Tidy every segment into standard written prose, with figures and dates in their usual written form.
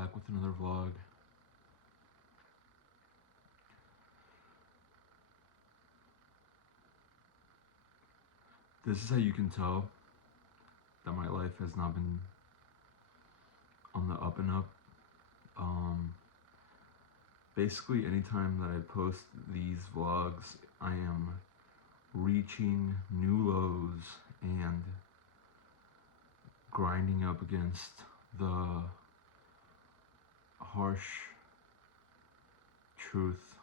back with another vlog. This is how you can tell that my life has not been on the up and up. Basically, anytime that I post these vlogs, I am reaching new lows and grinding up against the harsh truth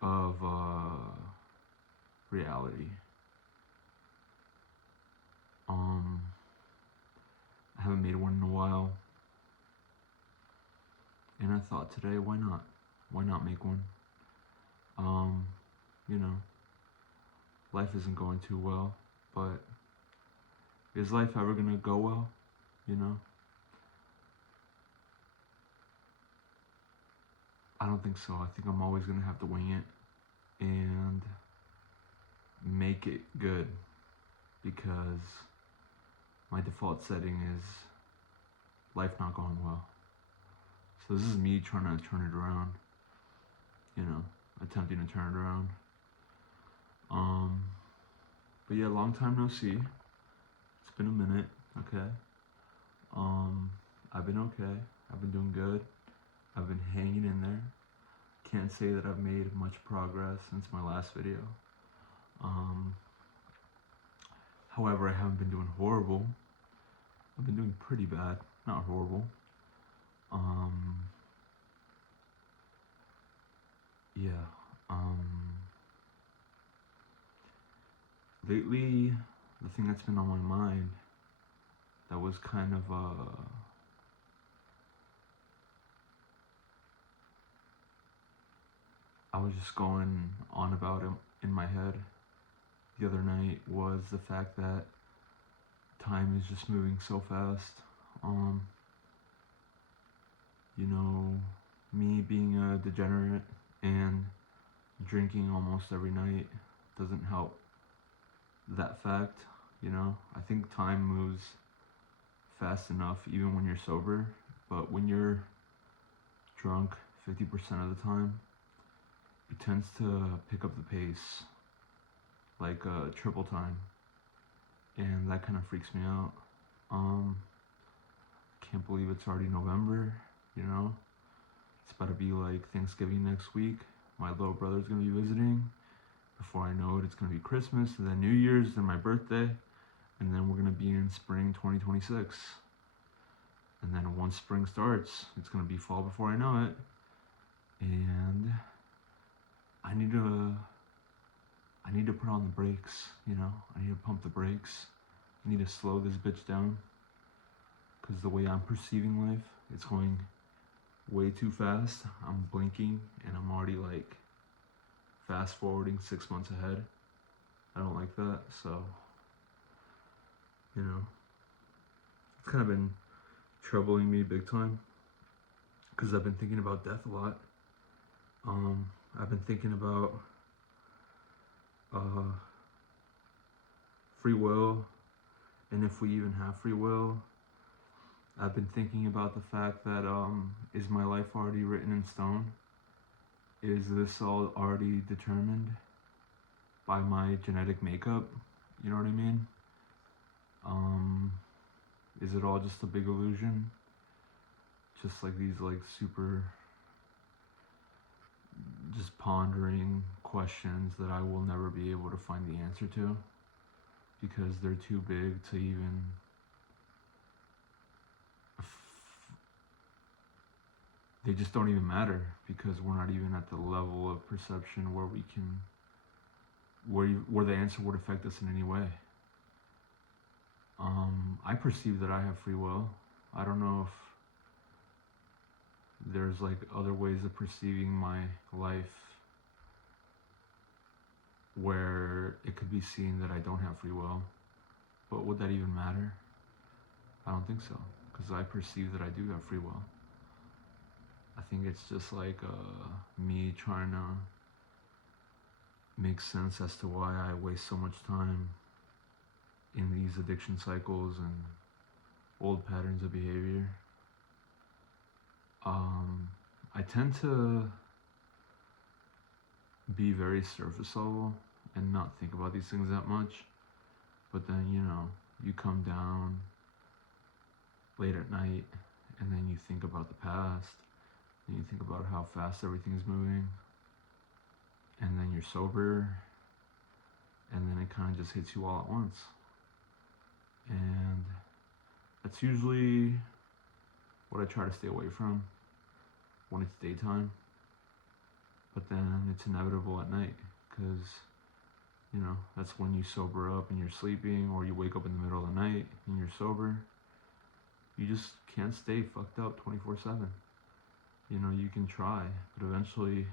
of reality. I haven't made one in a while, and I thought today, why not? Why not make one? You know, life isn't going too well, but is life ever gonna go well? You know? I don't think so. I think I'm always gonna have to wing it and make it good, because my default setting is life not going well. So this is me trying to turn it around, attempting to turn it around. But yeah, long time no see. It's been a minute, okay? I've been okay. I've been doing good. I've been hanging in there. Can't say that I've made much progress since my last video. However, I haven't been doing horrible. I've been doing pretty bad, not horrible. Yeah. Lately, the thing that's been on my mind that was kind of I was just going on about it in my head the other night was the fact that time is just moving so fast. Me being a degenerate and drinking almost every night doesn't help that fact. I think time moves fast enough even when you're sober, but when you're drunk 50% of the time, it tends to pick up the pace like triple time, and that kind of freaks me out. Can't believe it's already November. It's about to be like Thanksgiving next week. My little brother's gonna be visiting. Before I know it, it's gonna be Christmas, and then New Year's, then my birthday, and then we're gonna be in spring 2026. And then once spring starts, it's gonna be fall before I know it. And I need to put on the brakes, I need to pump the brakes. I need to slow this bitch down, because the way I'm perceiving life, it's going way too fast. I'm blinking and I'm already like fast forwarding 6 months ahead. I don't like that, so it's kind of been troubling me big time, because I've been thinking about death a lot. I've been thinking about free will, and if we even have free will. I've been thinking about the fact that is my life already written in stone? Is this all already determined by my genetic makeup? You know what I mean? Is it all just a big illusion? Just like these super just pondering questions that I will never be able to find the answer to, because they're too big to even they just don't even matter, because we're not even at the level of perception where we can where the answer would affect us in any way. I perceive that I have free will. I don't know if there's like other ways of perceiving my life where it could be seen that I don't have free will, but would that even matter? I don't think so, because I perceive that I do have free will. I think it's just like me trying to make sense as to why I waste so much time in these addiction cycles and old patterns of behavior. I tend to be very surface level and not think about these things that much. But then, you come down late at night and then you think about the past and you think about how fast everything's moving, and then you're sober, and then it kind of just hits you all at once. And that's usually what I try to stay away from when it's daytime. But then it's inevitable at night because, that's when you sober up and you're sleeping, or you wake up in the middle of the night and you're sober. You just can't stay fucked up 24/7. You can try, but eventually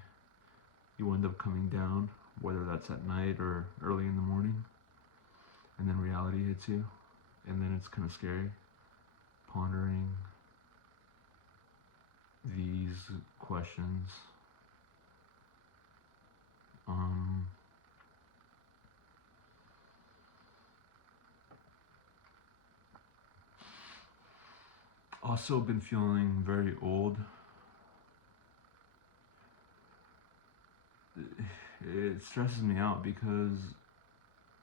you end up coming down, whether that's at night or early in the morning, and then reality hits you, and then it's kind of scary pondering these questions. Also been feeling very old. It stresses me out because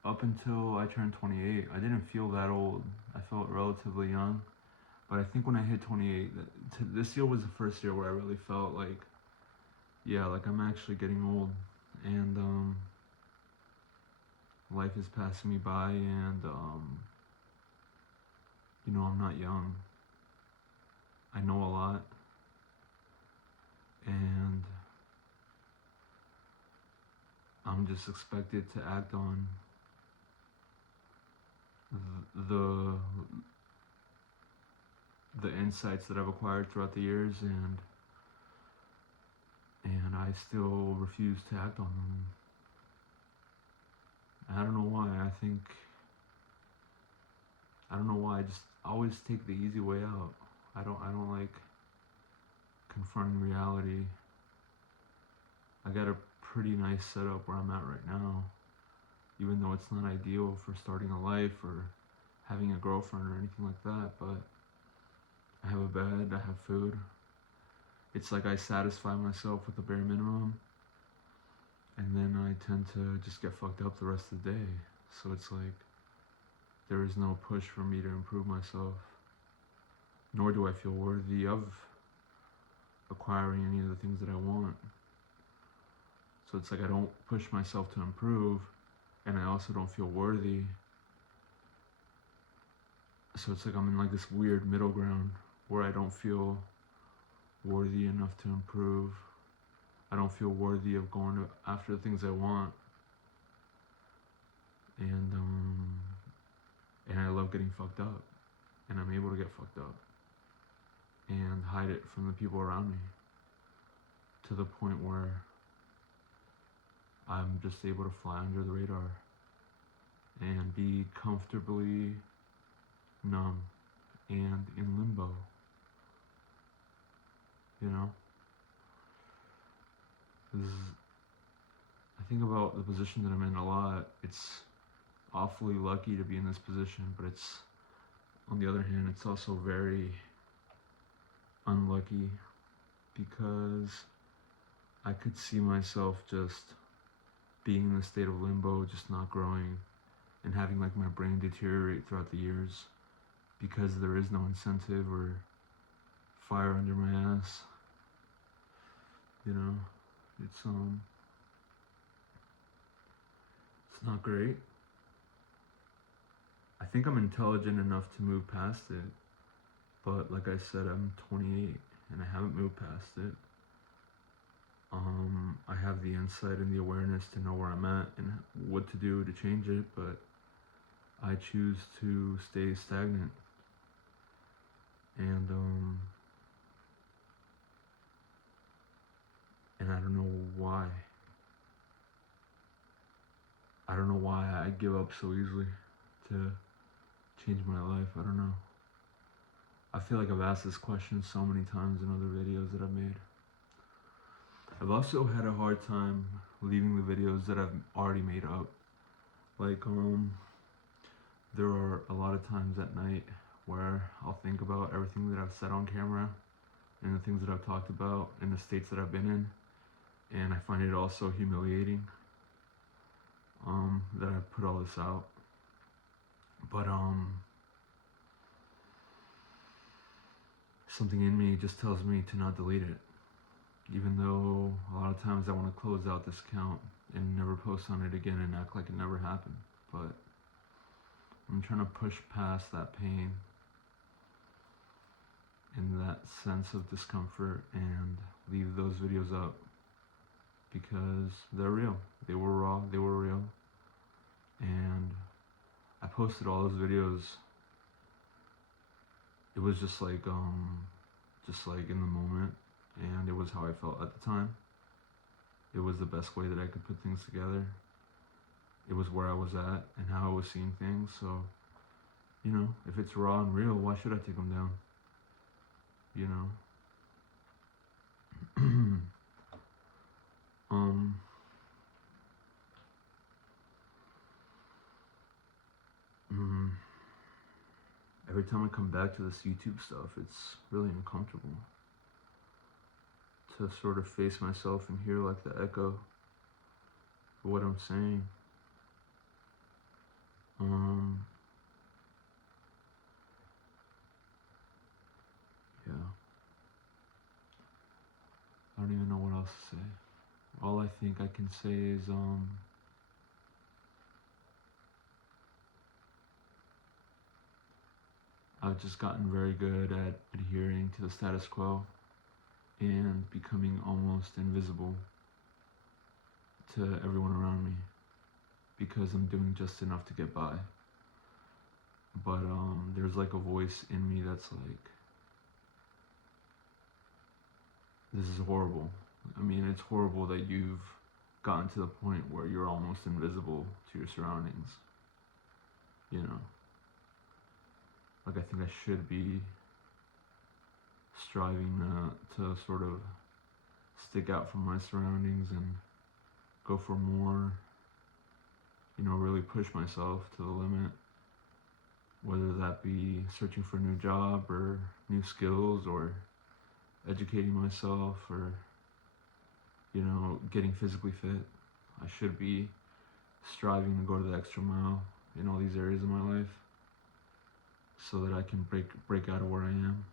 up until I turned 28, I didn't feel that old. I felt relatively young. But I think when I hit 28, this year was the first year where I really felt like, yeah, like I'm actually getting old. And life is passing me by, and I'm not young. I know a lot. And I'm just expected to act on the insights that I've acquired throughout the years, and I still refuse to act on them. I don't know why. I don't know why. I just always take the easy way out. I don't like confronting reality. I got a pretty nice setup where I'm at right now, even though it's not ideal for starting a life or having a girlfriend or anything like that, but I have a bed, I have food. It's like I satisfy myself with the bare minimum, and then I tend to just get fucked up the rest of the day. So it's like there is no push for me to improve myself, nor do I feel worthy of acquiring any of the things that I want. So it's like I don't push myself to improve, and I also don't feel worthy. So it's like I'm in like this weird middle ground where I don't feel worthy enough to improve. I don't feel worthy of going after the things I want. And I love getting fucked up, and I'm able to get fucked up and hide it from the people around me to the point where I'm just able to fly under the radar and be comfortably numb and in limbo. I think about the position that I'm in a lot. It's awfully lucky to be in this position, but it's, on the other hand, it's also very unlucky because I could see myself just being in the state of limbo, just not growing, and having like my brain deteriorate throughout the years because there is no incentive or fire under my ass. It's not great. I think I'm intelligent enough to move past it, but like I said, I'm 28 and I haven't moved past it. I have the insight and the awareness to know where I'm at and what to do to change it, but I choose to stay stagnant. And I don't know why. I don't know why I give up so easily to change my life. I don't know. I feel like I've asked this question so many times in other videos that I've made. I've also had a hard time leaving the videos that I've already made up. Like, there are a lot of times at night where I'll think about everything that I've said on camera, and the things that I've talked about and the states that I've been in, and I find it also humiliating that I put all this out. But something in me just tells me to not delete it, even though a lot of times I want to close out this account and never post on it again and act like it never happened. But I'm trying to push past that pain and that sense of discomfort and leave those videos up because they're real. They were raw, they were real. And I posted all those videos. It was just like in the moment, and it was how I felt at the time. It was the best way that I could put things together. It was where I was at and how I was seeing things. So, you know, if it's raw and real, why should I take them down? You know. Every time I come back to this YouTube stuff, it's really uncomfortable to sort of face myself and hear like the echo of what I'm saying. Yeah. I don't even know what else to say. All I think I can say is I've just gotten very good at adhering to the status quo and becoming almost invisible to everyone around me because I'm doing just enough to get by. But there's like a voice in me that's like, this is horrible. I mean, it's horrible that you've gotten to the point where you're almost invisible to your surroundings. You know, like I think I should be striving to sort of stick out from my surroundings and go for more, you know, really push myself to the limit, whether that be searching for a new job or new skills or educating myself or, you know, getting physically fit. I should be striving to go to the extra mile in all these areas of my life so that I can break out of where I am.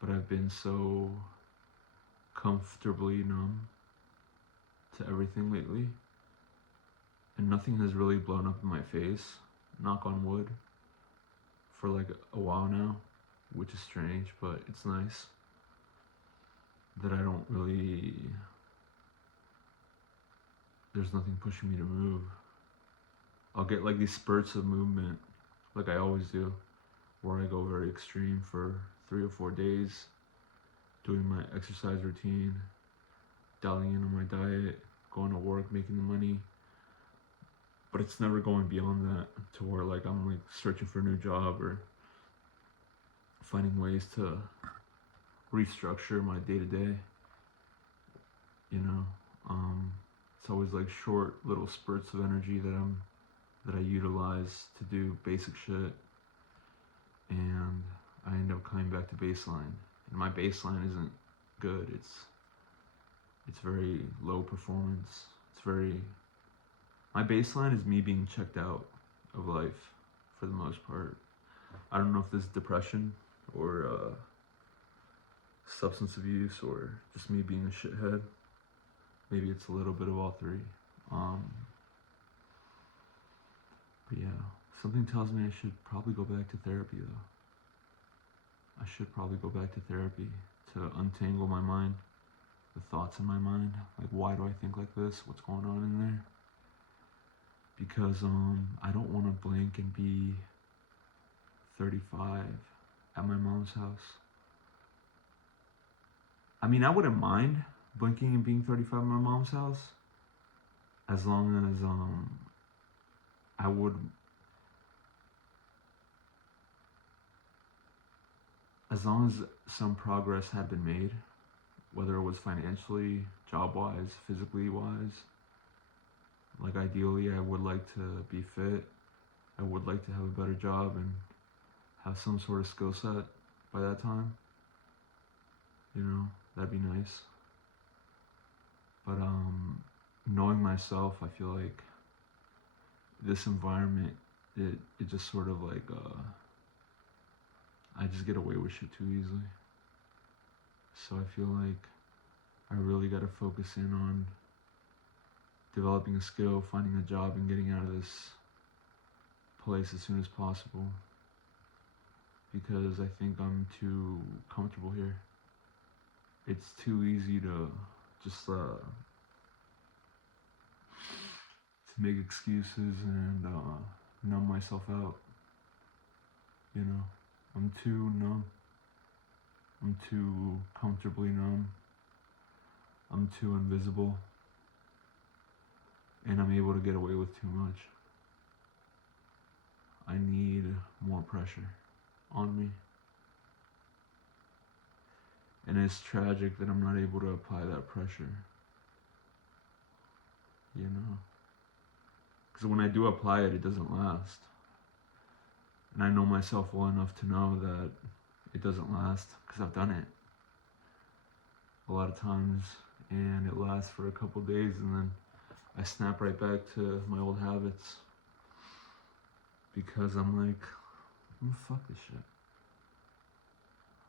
But I've been so comfortably numb to everything lately, and nothing has really blown up in my face, knock on wood, for like a while now, which is strange, but it's nice that I don't really, there's nothing pushing me to move. I'll get like these spurts of movement, like I always do, where I go very extreme for 3 or 4 days, doing my exercise routine, dialing in on my diet, going to work, making the money. But it's never going beyond that to where like I'm like searching for a new job or finding ways to restructure my day-to-day. You know, it's always like short little spurts of energy that I utilize to do basic shit, and I end up coming back to baseline. And my baseline isn't good. It's very low performance. My baseline is me being checked out of life for the most part. I don't know if this is depression or substance abuse or just me being a shithead. Maybe it's a little bit of all three. But yeah, something tells me I should probably go back to therapy though. I should probably go back to therapy to untangle my mind, the thoughts in my mind. Like, why do I think like this? What's going on in there? Because I don't want to blink and be 35 at my mom's house. I mean, I wouldn't mind blinking and being 35 at my mom's house, as long as as long as some progress had been made, whether it was financially, job-wise, physically wise. Like ideally, I would like to be fit. I would like to have a better job and have some sort of skill set by that time. you know, that'd be nice. But knowing myself, I feel like this environment, it just sort of like I just get away with shit too easily. So I feel like I really got to focus in on developing a skill, finding a job, and getting out of this place as soon as possible, because I think I'm too comfortable here. It's too easy to just to make excuses and numb myself out. You know, I'm too numb. I'm too comfortably numb. I'm too invisible. And I'm able to get away with too much. I need more pressure on me. And it's tragic that I'm not able to apply that pressure. You know? Because when I do apply it, it doesn't last. And I know myself well enough to know that it doesn't last, because I've done it a lot of times, and it lasts for a couple days, and then I snap right back to my old habits, because I'm like, fuck this shit.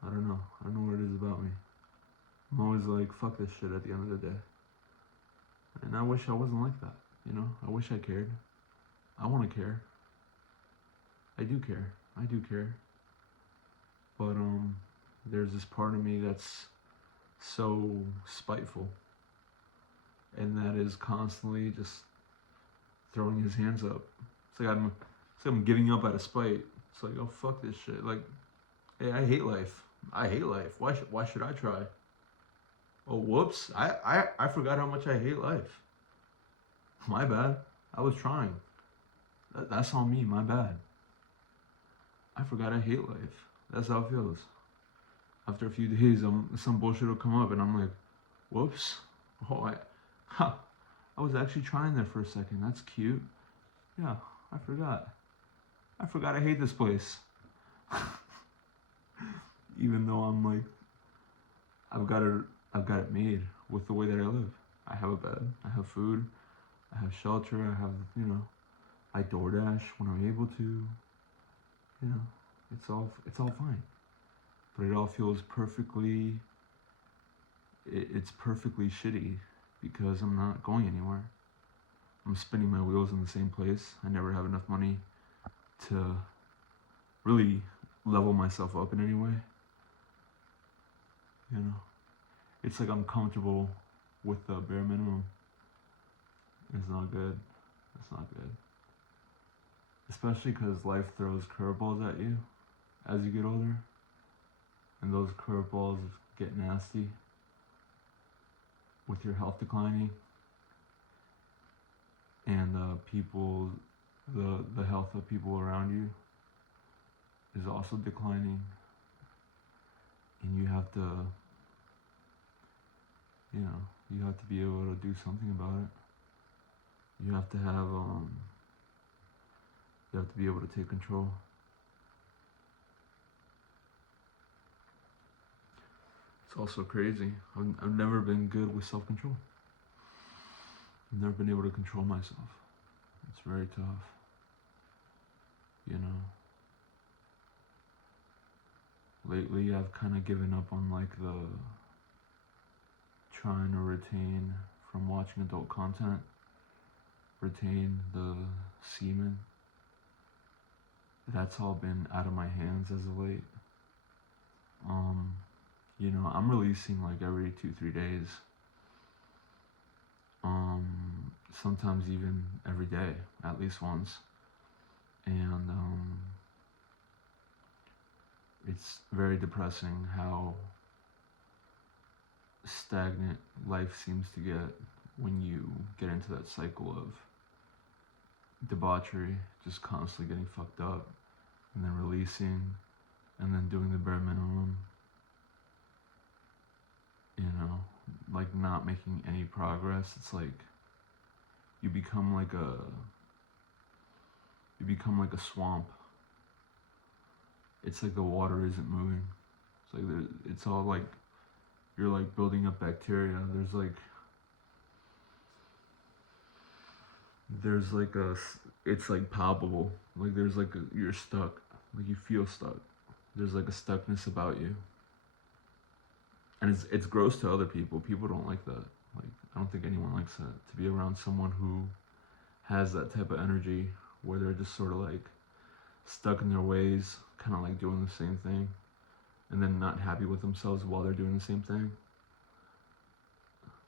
I don't know what it is about me. I'm always like, fuck this shit at the end of the day. And I wish I wasn't like that, you know? I wish I cared. I want to care. I do care. But there's this part of me that's so spiteful, and that is constantly just throwing his hands up. It's like I'm giving up out of spite. It's like, oh, fuck this shit. Like, hey, I hate life. Why should I try? Oh, whoops. I forgot how much I hate life. My bad. I was trying. That's on me. My bad. I forgot I hate life. That's how it feels. After a few days, some bullshit will come up, and I'm like, whoops. Oh, I was actually trying there for a second. That's cute. Yeah, I forgot. I hate this place. Even though I'm like, I've got it made with the way that I live. I have a bed, I have food, I have shelter, I have, I DoorDash when I'm able to. It's all fine. But it all feels perfectly, it's perfectly shitty, because I'm not going anywhere. I'm spinning my wheels in the same place. I never have enough money to really level myself up in any way. It's like I'm comfortable with the bare minimum. It's not good. Especially because life throws curveballs at you as you get older, and those curveballs get nasty with your health declining, and the health of people around you is also declining, and you have to be able to do something about it. You have to be able to take control. It's also crazy. I've never been good with self-control. I've never been able to control myself. It's very tough. Lately I've kind of given up on like the trying to retain from watching adult content, retain the semen. That's all been out of my hands as of late. I'm releasing like every 2-3 days. Sometimes even every day, at least once. And it's very depressing how stagnant life seems to get when you get into that cycle of debauchery, just constantly getting fucked up, and then releasing, and then doing the bare minimum, like not making any progress. It's like you become like a swamp. It's like the water isn't moving. It's like it's all like you're like building up bacteria. There's like it's like palpable. Like there's like you're stuck. Like you feel stuck. There's like a stuckness about you. And it's gross to other people. People don't like that. Like I don't think anyone likes that. To be around someone who has that type of energy where they're just sort of like stuck in their ways, kind of like doing the same thing, and then not happy with themselves while they're doing the same thing.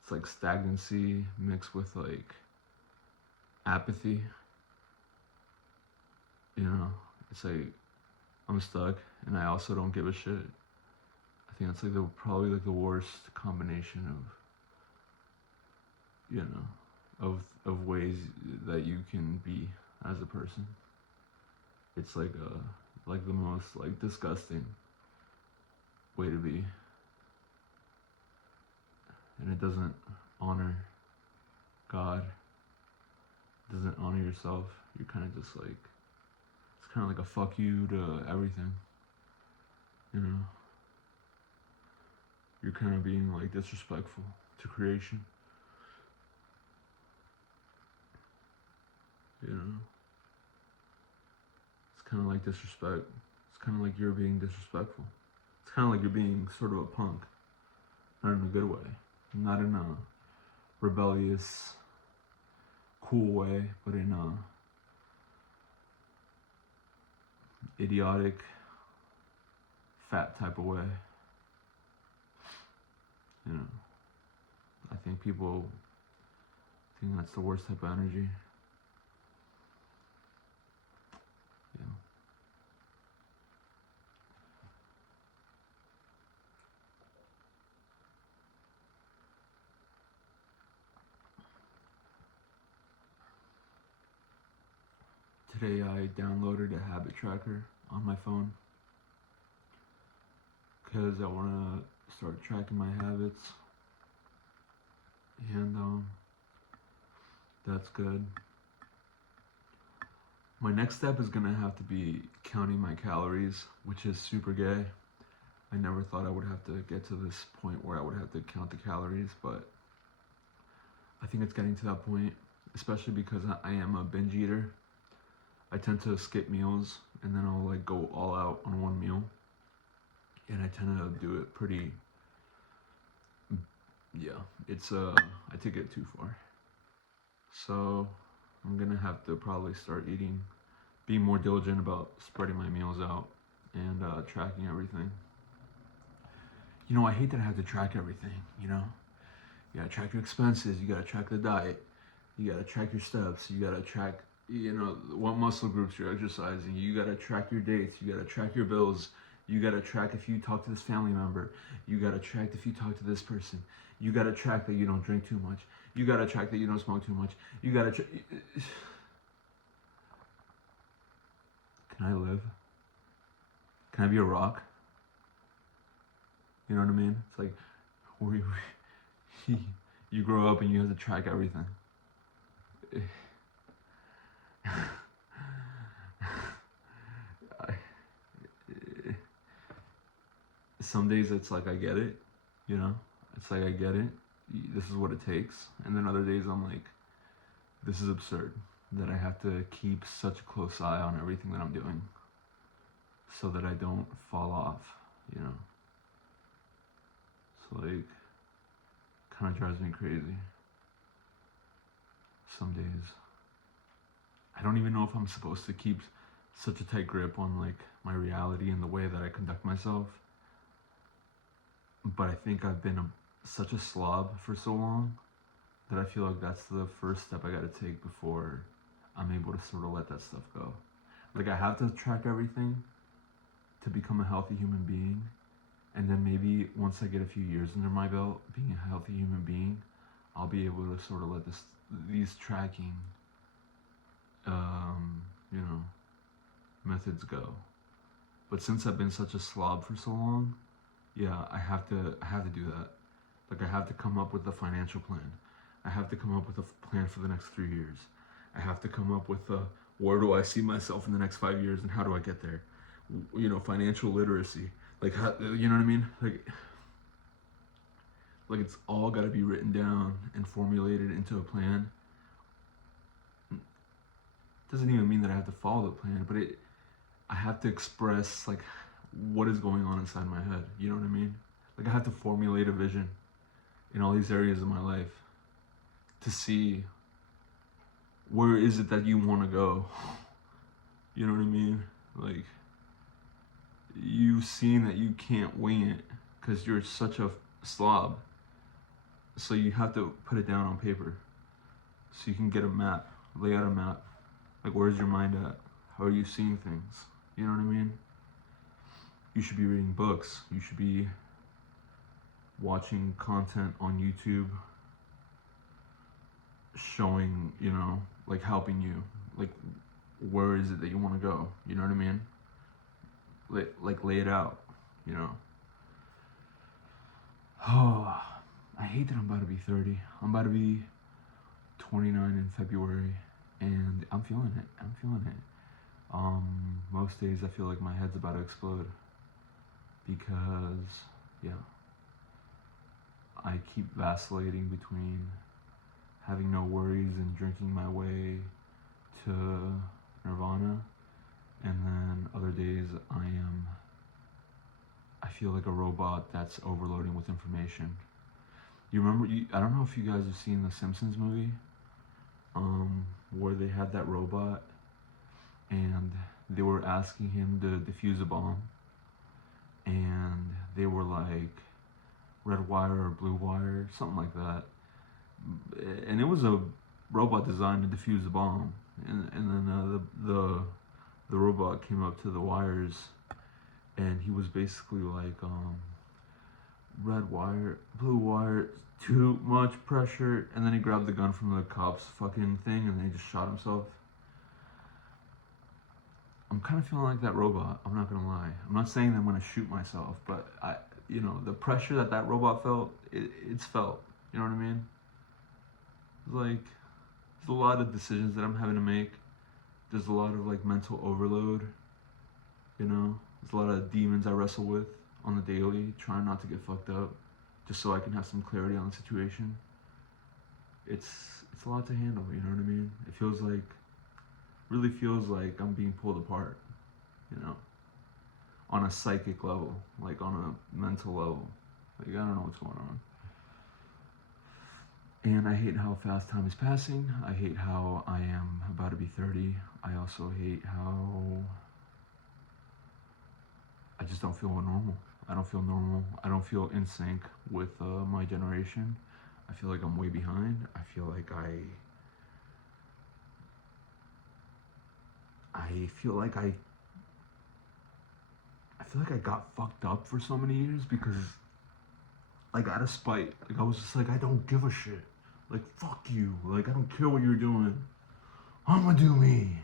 It's like stagnancy mixed with like apathy. You know, it's like I'm stuck and I also don't give a shit. I think that's like probably like the worst combination of, you know, of ways that you can be as a person. It's like the most like disgusting way to be, and it doesn't honor God. It doesn't honor yourself. You're kind of just like, it's kind of like a fuck you to everything. You know, you're kind of being like disrespectful to creation. You know, it's kind of like disrespect. It's kind of like you're being disrespectful. It's kind of like you're being sort of a punk, not in a good way, not in a rebellious, cool way, but in a idiotic, fat type of way. You know, I think people think that's the worst type of energy. Yeah. Today I downloaded a habit tracker on my phone because I want to start tracking my habits, and that's good. My next step is gonna have to be counting my calories, which is super gay. I never thought I would have to get to this point where I would have to count the calories, but I think it's getting to that point, especially because I am a binge eater. I tend to skip meals and then I'll like go all out on one meal, and I tend to do it pretty, yeah, it's I take it too far. So I'm gonna have to probably start being more diligent about spreading my meals out and tracking everything. You know, I hate that I have to track everything, you know? You gotta track your expenses, you gotta track the diet, you gotta track your steps, you gotta track, you know, what muscle groups you're exercising, you gotta track your dates, you gotta track your bills, you gotta track if you talk to this family member, you gotta track if you talk to this person, you gotta track that you don't drink too much, you gotta track that you don't smoke too much, you gotta Can I live? Can I be a rock? You know what I mean? It's like, you grow up and you have to track everything. Some days it's like I get it, you know? It's like I get it. This is what it takes. And then other days I'm like, this is absurd that I have to keep such a close eye on everything that I'm doing so that I don't fall off, you know? So like, kind of drives me crazy. Some days. I don't even know if I'm supposed to keep such a tight grip on like my reality and the way that I conduct myself. But I think I've been such a slob for so long that I feel like that's the first step I gotta take before I'm able to sort of let that stuff go. Like I have to track everything to become a healthy human being, and then maybe once I get a few years under my belt being a healthy human being, I'll be able to sort of let these tracking you know, methods go. But since I've been such a slob for so long, yeah, I have to do that. Like I have to come up with a financial plan. I have to come up with a plan for the next 3 years. I have to come up with where do I see myself in the next 5 years and how do I get there? You know, financial literacy. Like how, you know what I mean? Like like it's all got to be written down and formulated into a plan. Doesn't even mean that I have to follow the plan, but I have to express like what is going on inside my head. You know what I mean? Like I have to formulate a vision in all these areas of my life to see where is it that you want to go. You know what I mean? Like you've seen that you can't wing it because you're such a slob. So you have to put it down on paper so you can get a map, lay out a map. Like where's your mind at? How are you seeing things? You know what I mean? You should be reading books. You should be watching content on YouTube showing, you know, like helping you. Like where is it that you want to go? You know what I mean? Like lay it out, you know. Oh, I hate that I'm about to be 30. I'm about to be 29 in February, and I'm feeling it. I'm feeling it. Most days I feel like my head's about to explode because, yeah, I keep vacillating between having no worries and drinking my way to nirvana, and then other days I feel like a robot that's overloading with information. You remember, I don't know if you guys have seen the Simpsons movie, where they had that robot and they were asking him to defuse a bomb, and they were like red wire or blue wire, something like that. And it was a robot designed to defuse the bomb, and then the robot came up to the wires, and he was basically like, red wire, blue wire, too much pressure, and then he grabbed the gun from the cop's fucking thing, and then he just shot himself. I'm kind of feeling like that robot. I'm not gonna lie. I'm not saying that I'm gonna shoot myself, but you know, the pressure that robot felt, it's felt. You know what I mean? It's like there's a lot of decisions that I'm having to make. There's a lot of like mental overload. You know, there's a lot of demons I wrestle with on the daily, trying not to get fucked up, just so I can have some clarity on the situation. It's a lot to handle. You know what I mean? It feels like. Really feels like I'm being pulled apart, you know, on a psychic level, like on a mental level. Like I don't know what's going on. And I hate how fast time is passing. I hate how I am about to be 30. I also hate how I just don't feel normal. I don't feel normal. I don't feel in sync with my generation. I feel like I'm way behind. I feel like I feel like I got fucked up for so many years because, like, out of spite, like I was just like, I don't give a shit. Like, fuck you. Like, I don't care what you're doing. I'm gonna do me.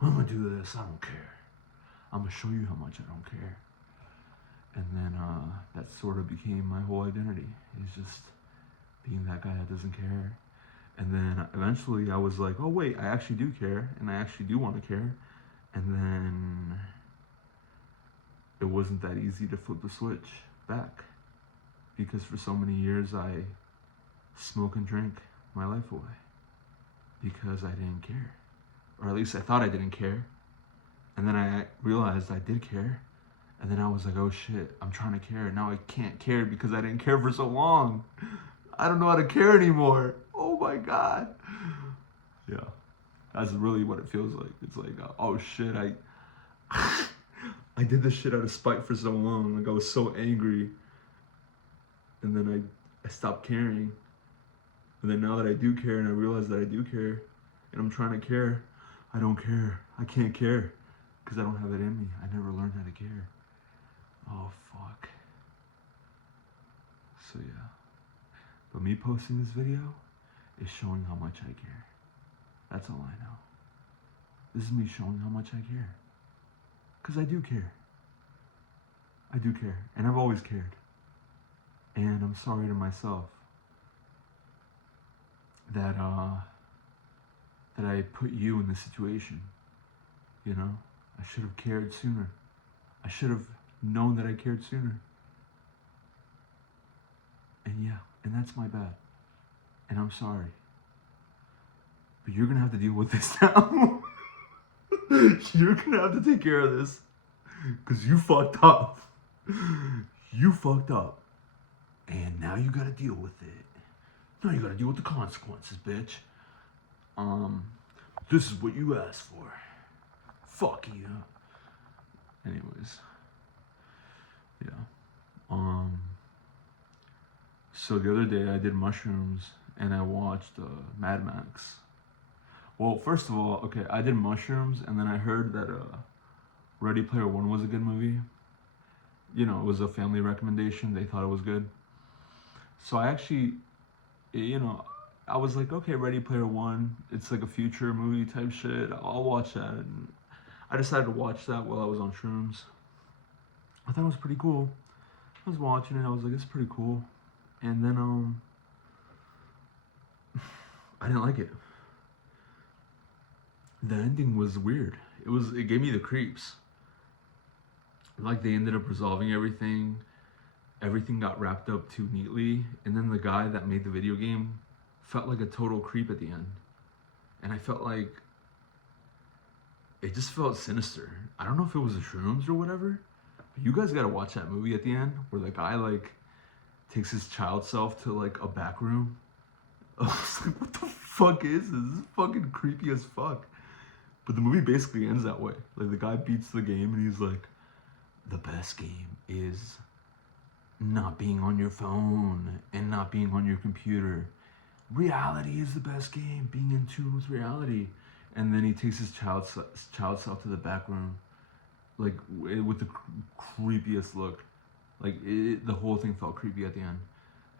I'm gonna do this. I don't care. I'm gonna show you how much I don't care. And then that sort of became my whole identity. Is just being that guy that doesn't care. And then eventually I was like, oh wait, I actually do care, and I actually do want to care. And then it wasn't that easy to flip the switch back, because for so many years I smoke and drink my life away because I didn't care, or at least I thought I didn't care. And then I realized I did care, and then I was like, oh shit, I'm trying to care. Now I can't care because I didn't care for so long. I don't know how to care anymore. Oh my God. Yeah, that's really what it feels like. It's like, oh shit, I did this shit out of spite for so long. Like I was so angry, and then I stopped caring. And then now that I do care, and I realize that I do care, and I'm trying to care, I don't care. I can't care because I don't have it in me. I never learned how to care. Oh fuck. So yeah. But me posting this video is showing how much I care. That's all I know. This is me showing how much I care. Because I do care. I do care. And I've always cared. And I'm sorry to myself that I put you in this situation. You know? I should have cared sooner. I should have known that I cared sooner. And yeah, and that's my bad. And I'm sorry. But you're gonna have to deal with this now. You're gonna have to take care of this. Because you fucked up. You fucked up. And now you gotta deal with it. Now you gotta deal with the consequences, bitch. This is what you asked for. Fuck you. Anyways. Yeah. So the other day I did mushrooms and I watched Mad Max. Well, first of all, okay, I did mushrooms and then I heard that Ready Player One was a good movie. You know, it was a family recommendation. They thought it was good. So I actually, you know, I was like, okay, Ready Player One. It's like a future movie type shit. I'll watch that. And I decided to watch that while I was on shrooms. I thought it was pretty cool. I was watching it. I was like, it's pretty cool. And then I didn't like it. The ending was weird. It gave me the creeps. Like they ended up resolving everything. Everything got wrapped up too neatly, and then the guy that made the video game felt like a total creep at the end. And I felt like it just felt sinister. I don't know if it was the shrooms or whatever, but you guys gotta watch that movie at the end where the guy like takes his child self to like a back room. I was like, what the fuck is this? This is fucking creepy as fuck. But the movie basically ends that way. Like the guy beats the game and he's like, the best game is not being on your phone and not being on your computer. Reality is the best game, being in tune with reality. And then he takes his child self to the back room, like with the creepiest look. Like the whole thing felt creepy at the end.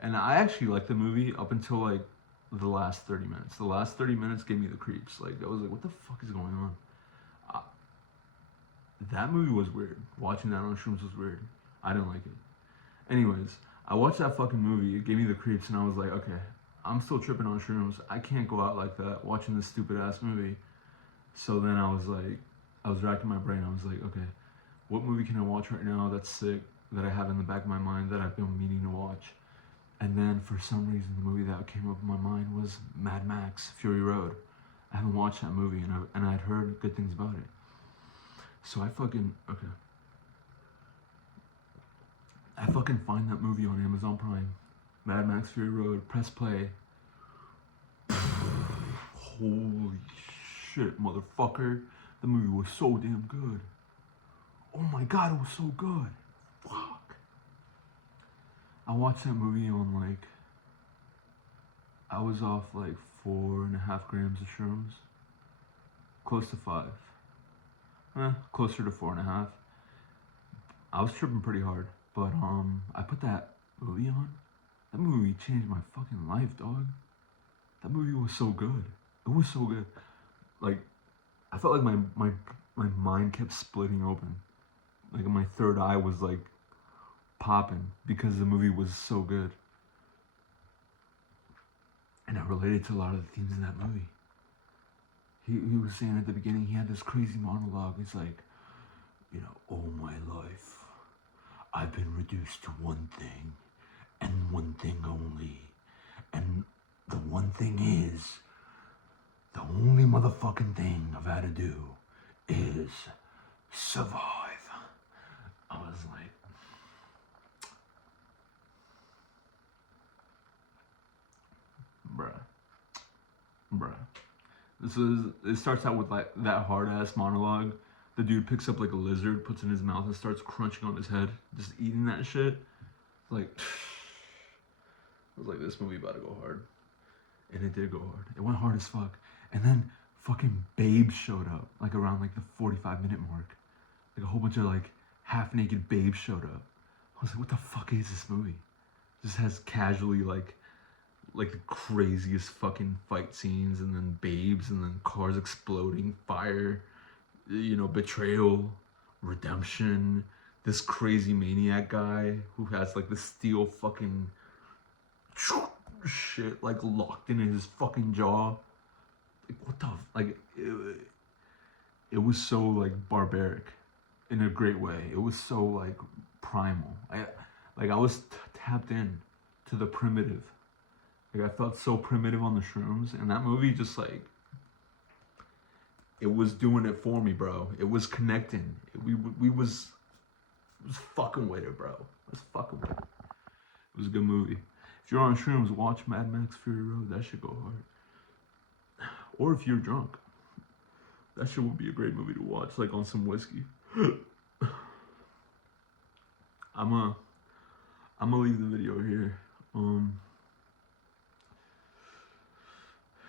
And I actually liked the movie up until like the last 30 minutes. The last 30 minutes gave me the creeps. Like I was like, what the fuck is going on? That movie was weird. Watching that on shrooms was weird. I didn't like it. Anyways, I watched that fucking movie. It gave me the creeps, and I was like, okay, I'm still tripping on shrooms. I can't go out like that watching this stupid ass movie. So then I was like, I was racking my brain. I was like, okay, what movie can I watch right now that's sick, that I have in the back of my mind that I've been meaning to watch? And then for some reason, the movie that came up in my mind was Mad Max Fury Road. I haven't watched that movie, and I'd heard good things about it. So I fucking find that movie on Amazon Prime. Mad Max Fury Road, press play. Holy shit, motherfucker. The movie was so damn good. Oh my god, it was so good. Fuck. I watched that movie on like, I was off like 4.5 grams of shrooms. Close to 5. Closer to 4.5. I was tripping pretty hard. But I put that movie on. That movie changed my fucking life, dog. That movie was so good. It was so good. Like, I felt like my mind kept splitting open. Like my third eye was like popping because the movie was so good. And I related to a lot of the themes in that movie. He was saying at the beginning, he had this crazy monologue. He's like, you know, all my life, I've been reduced to one thing, and one thing only. And the one thing is, the only motherfucking thing I've had to do is survive. I was like, bruh. It starts out with like that hard ass monologue. The dude picks up like a lizard, puts it in his mouth, and starts crunching on his head, just eating that shit. Like, I was like, this movie about to go hard. And it did go hard. It went hard as fuck. And then fucking babes showed up, like around like the 45-minute mark. Like a whole bunch of like half-naked babes showed up. I was like, what the fuck is this movie? Just has casually like the craziest fucking fight scenes, and then babes, and then cars exploding, fire, you know, betrayal, redemption, this crazy maniac guy who has like the steel fucking shit like locked in his fucking jaw. Like what the like it was so like barbaric in a great way. It was so like primal. I was tapped in to the primitive. Like, I felt so primitive on the shrooms, and that movie just like, it was doing it for me, bro. It was connecting. We was fucking with it, bro. It was fucking with it. It was a good movie. If you're on shrooms, watch Mad Max Fury Road. That shit go hard. Or if you're drunk, that shit would be a great movie to watch, like on some whiskey. I'm gonna leave the video here.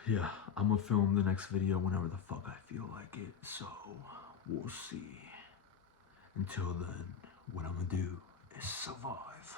Yeah, I'm gonna film the next video whenever the fuck I feel like it. So we'll see. Until then, what I'm gonna do is survive.